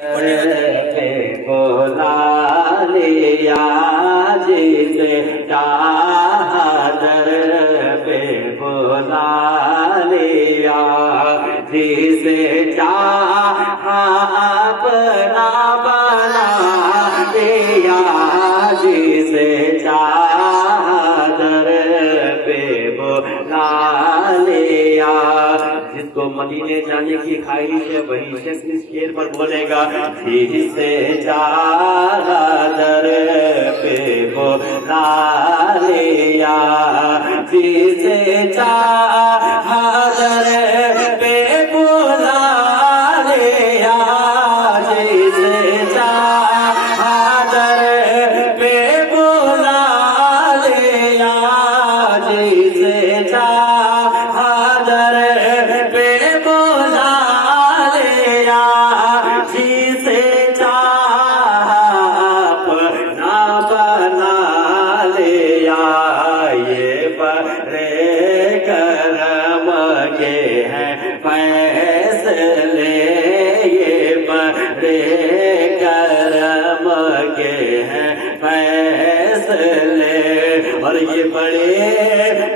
पे बोला लिया जिसे चादर पे बोला लिया जिसे चाहा अपना बना लिया जिसे चादर पे बोला लिया। जिसको मदीने जाने की ख्वाहिश है वही शख्स इस शेर पर बोलेगा जिसे चादर पे बोला लिया जिसे चादर पे बोला लिया जिसे चादर पे बोला लिया जिसे चादर पे बोला लिया जिसे अपना बना लिया। ये बड़े करम के हैं फैसले ये बड़े करम के हैं फैसले और ये बड़े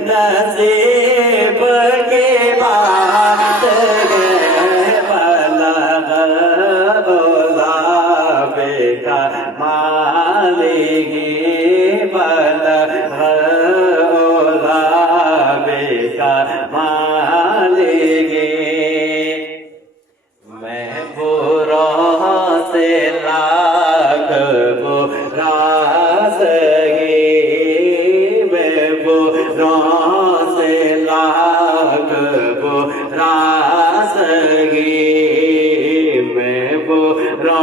नसीब के बात है बोला बेटा मालेगी बोला बेटा मालेगी। मैं बुरा से लाख बुरा सही मैं बुरा से लाख बुरा सही मैं बुरा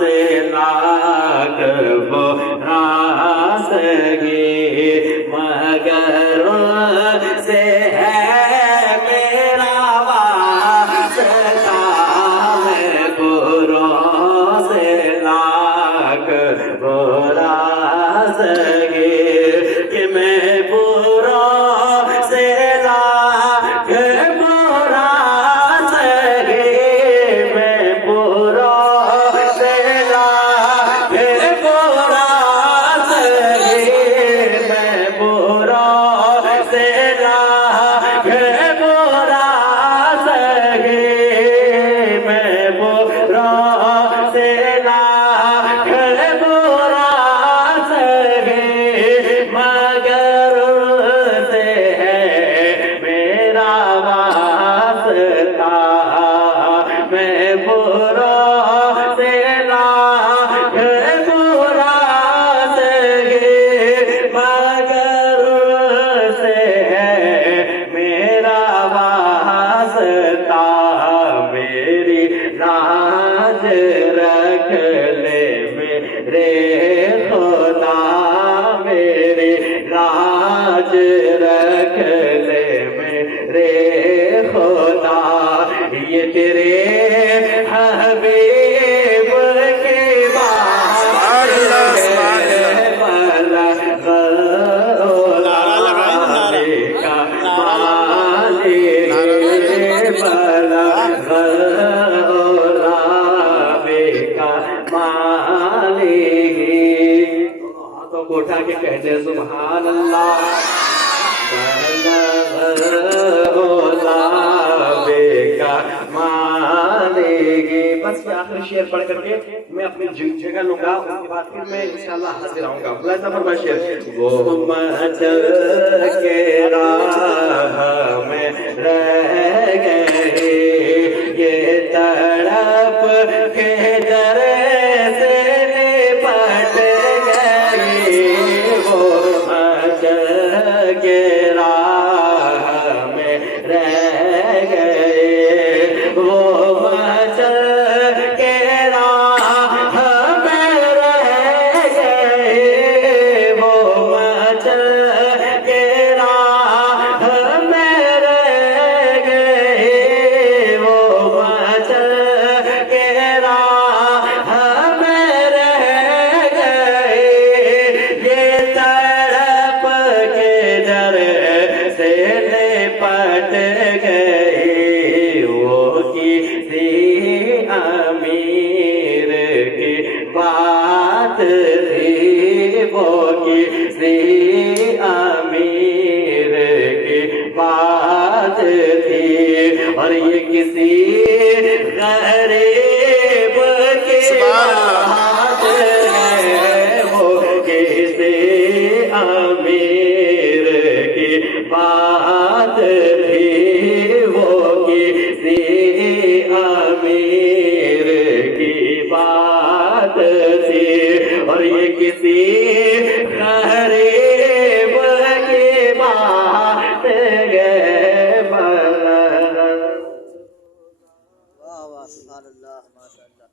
से लाख बुरा सही मगर से है मेरा वास्ता मैं बुरा से लाख बुरा सही कि मैं बुरा से लाख बुरा सही मैं बुरा से लाख बुरा सही मैं बुरा से लाख बुरा सही मैं बुरा से लाख बुरा सही मगर से है मेरा वास्ता मैं बुरा से लाख बुरा सही मगर से है मेरा वास्ता। मेरी लाज रख ले मेरे खुदा मेरी लाज रख ले मेरे खुदा ये तेरे हबीब के बाद हाथों को उठा के कहते हैं सुभान अल्लाह बेका मानेगी। बस ये आखिरी शेर पढ़ करके मैं अपनी जगह लूंगा उसके बाद फिर मैं इंशाल्लाह हाजिर आऊंगा। ऐसा फरमा शेर वो मचल के राह में रह गए ये तड़प के दर से लिपट गए वो मचल के राह में रह गए वो मचल के राह में रह गए वो मचल के राह में रह गए वो मचल के राह में रह गए ये तड़प के डर से लिपट गए वो किसी अमीर की बात थी, वो किसी अमीर की बात थी, और ये किसी गरीब की बात है, वो किसी अमीर की बात थी, वो किसी अमीर की बात थी, और ये किसी गरीब की बात है। वाह वाह सुभान अल्लाह माशाअल्लाह।